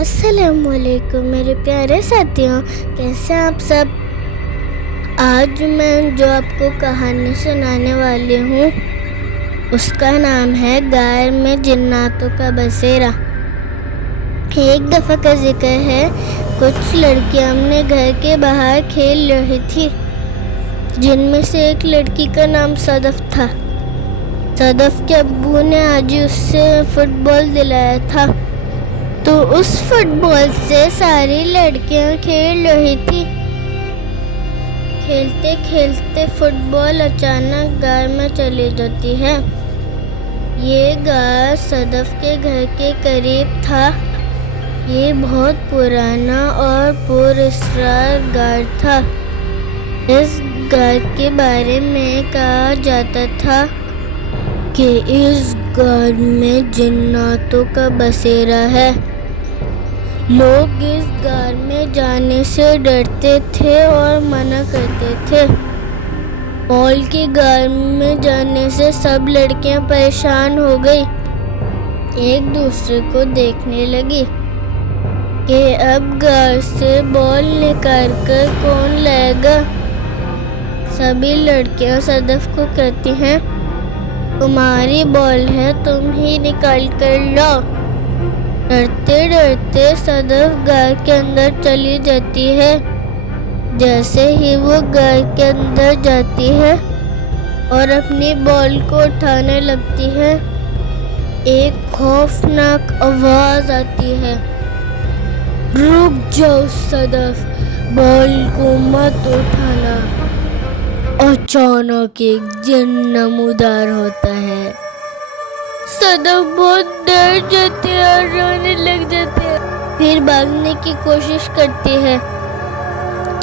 السلام علیکم میرے پیارے ساتھیوں، کیسے ہیں آپ سب؟ آج میں جو آپ کو کہانی سنانے والی ہوں اس کا نام ہے غار میں جناتوں کا بسیرا۔ ایک دفعہ کا ذکر ہے، کچھ لڑکیاں اپنے گھر کے باہر کھیل رہی تھی، جن میں سے ایک لڑکی کا نام صدف تھا۔ صدف کے ابو نے آج اس سے فٹ بال دلایا تھا، تو اس فٹ بال سے ساری لڑکیاں کھیل رہی تھی۔ کھیلتے کھیلتے فٹ بال اچانک غار میں چلی جاتی ہے۔ یہ غار صدف کے گھر کے قریب تھا۔ یہ بہت پرانا اور پر اسرار غار تھا۔ اس غار کے بارے میں کہا جاتا تھا کہ اس غار میں جناتوں کا بسیرا ہے۔ لوگ اس غار میں جانے سے ڈرتے تھے اور منع کرتے تھے۔ مال کے غار میں جانے سے سب لڑکیاں پریشان ہو گئی، ایک دوسرے کو دیکھنے لگی کہ اب غار سے بال نکال کر کون لائے گا۔ سبھی لڑکیاں صدف کو کہتی ہیں، تمہاری بال ہے، تم ہی نکال کر لاؤ۔ ڈرتے ڈرتے صدف غار کے اندر چلی جاتی ہے۔ جیسے ہی وہ غار کے اندر جاتی ہے اور اپنی بال کو اٹھانے لگتی ہے، ایک خوفناک آواز آتی ہے، رک جاؤ صدف، بال کو مت اٹھانا۔ اچانک ایک جن نمودار ہوتا ہے۔ صدف بہت ڈر جاتی ہے اور رونے لگ جاتی ہے، پھر بھاگنے کی کوشش کرتی ہے۔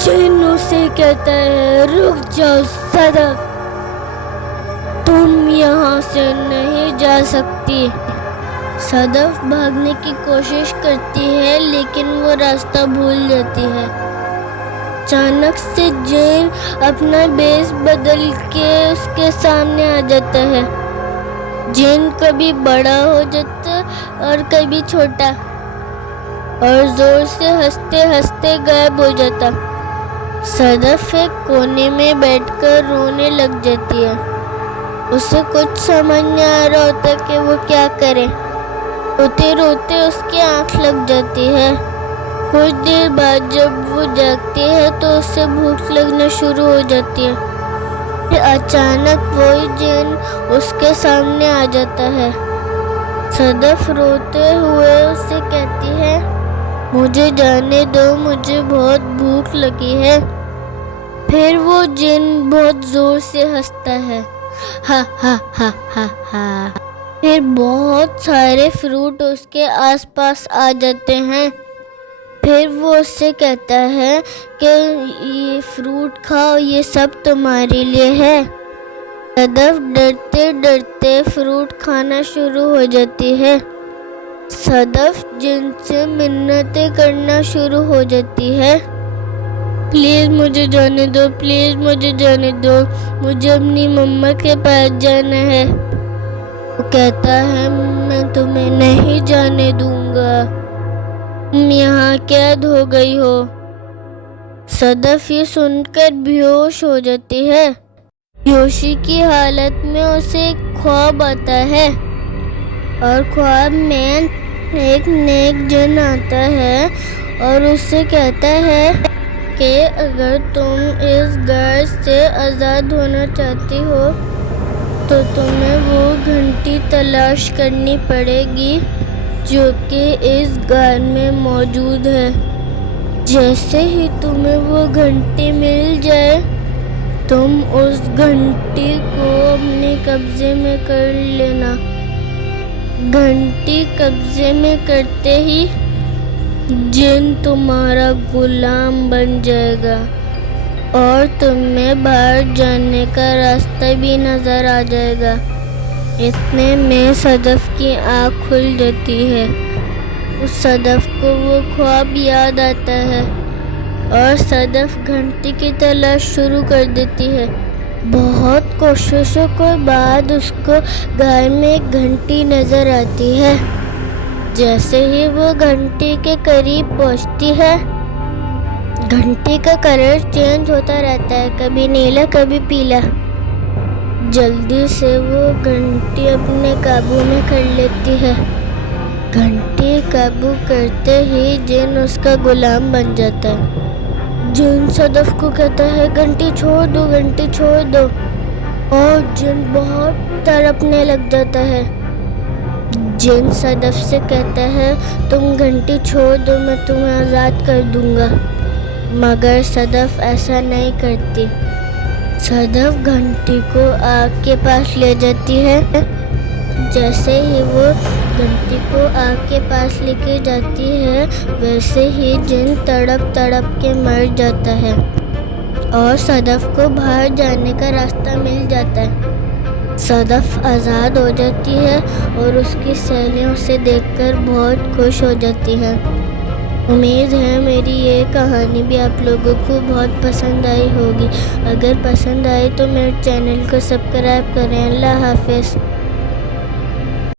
جن اسے کہتا ہے، رک جاؤ صدف، تم یہاں سے نہیں جا سکتی۔ صدف بھاگنے کی کوشش کرتی ہے لیکن وہ راستہ بھول جاتی ہے۔ اچانک سے جن اپنا بیس بدل کے اس کے سامنے آ جاتا ہے۔ جن کبھی بڑا ہو جاتا اور کبھی چھوٹا، اور زور سے ہنستے ہنستے غائب ہو جاتا۔ صدف ایک کونے میں بیٹھ کر رونے لگ جاتی ہے۔ اسے کچھ سمجھ نہیں آ رہا ہوتا کہ وہ کیا کرے۔ روتے روتے اس کی آنکھ لگ جاتی ہے۔ کچھ دیر بعد جب وہ جاگتی ہے تو اسے بھوک لگنا شروع ہو جاتی ہے۔ پھر اچانک وہی جن اس کے سامنے آ جاتا ہے۔ صدف روتے ہوئے اسے کہتی ہے، مجھے جانے دو، مجھے بہت بھوک لگی ہے۔ پھر وہ جن بہت زور سے ہنستا ہے، ہا ہا ہا ہا ہا۔ پھر بہت سارے فروٹ اس کے آس پاس آ جاتے ہیں۔ پھر وہ اس سے کہتا ہے کہ یہ فروٹ کھاؤ، یہ سب تمہارے لیے ہے۔ صدف ڈرتے ڈرتے فروٹ کھانا شروع ہو جاتی ہے۔ صدف جن سے منتیں کرنا شروع ہو جاتی ہے، پلیز مجھے جانے دو، پلیز مجھے جانے دو، مجھے اپنی مما کے پاس جانا ہے۔ وہ کہتا ہے، میں تمہیں نہیں جانے دوں گا، تم یہاں قید ہو گئی ہو۔ صدف یہ سن کر بے ہوش ہو جاتی ہے۔ بیہوشی کی حالت میں اسے ایک خواب آتا ہے، اور خواب میں ایک نیک جن آتا ہے اور اسے کہتا ہے کہ اگر تم اس غار سے آزاد ہونا چاہتی ہو تو تمہیں وہ گھنٹی تلاش کرنی پڑے گی جو کہ اس غار میں موجود ہے۔ جیسے ہی تمہیں وہ گھنٹی مل جائے، تم اس گھنٹی کو اپنے قبضے میں کر لینا۔ گھنٹی قبضے میں کرتے ہی جن تمہارا غلام بن جائے گا اور تمہیں باہر جانے کا راستہ بھی نظر آ جائے گا۔ اتنے میں صدف کی آنکھ کھل جاتی ہے۔ اس صدف کو وہ خواب یاد آتا ہے اور صدف گھنٹی کی تلاش شروع کر دیتی ہے۔ بہت کوششوں کے بعد اس کو غار میں ایک گھنٹی نظر آتی ہے۔ جیسے ہی وہ گھنٹی کے قریب پہنچتی ہے، گھنٹی کا کلر چینج ہوتا رہتا ہے، کبھی نیلا کبھی پیلا۔ جلدی سے وہ گھنٹی اپنے قابو میں کر لیتی ہے۔ گھنٹی قابو کرتے ہی جن اس کا غلام بن جاتا ہے۔ جن صدف کو کہتا ہے گھنٹی چھوڑ دو، گھنٹی چھوڑ دو، اور جن بہت تڑپنے لگ جاتا ہے۔ جن صدف سے کہتا ہے تم گھنٹی چھوڑ دو، میں تمہیں آزاد کر دوں گا، مگر صدف ایسا نہیں کرتی۔ صدف گھنٹی کو آگ کے پاس لے جاتی ہے۔ جیسے ہی وہ گھنٹی کو آگ کے پاس لے کے جاتی ہے، ویسے ہی جن تڑپ تڑپ کے مر جاتا ہے اور صدف کو باہر جانے کا راستہ مل جاتا ہے۔ صدف آزاد ہو جاتی ہے اور اس کی سہیلیوں سے دیکھ کر بہت خوش ہو جاتی ہے۔ امید ہے میری یہ کہانی بھی آپ لوگوں کو بہت پسند آئی ہوگی۔ اگر پسند آئی تو میرے چینل کو سبسکرائب کریں۔ اللہ حافظ۔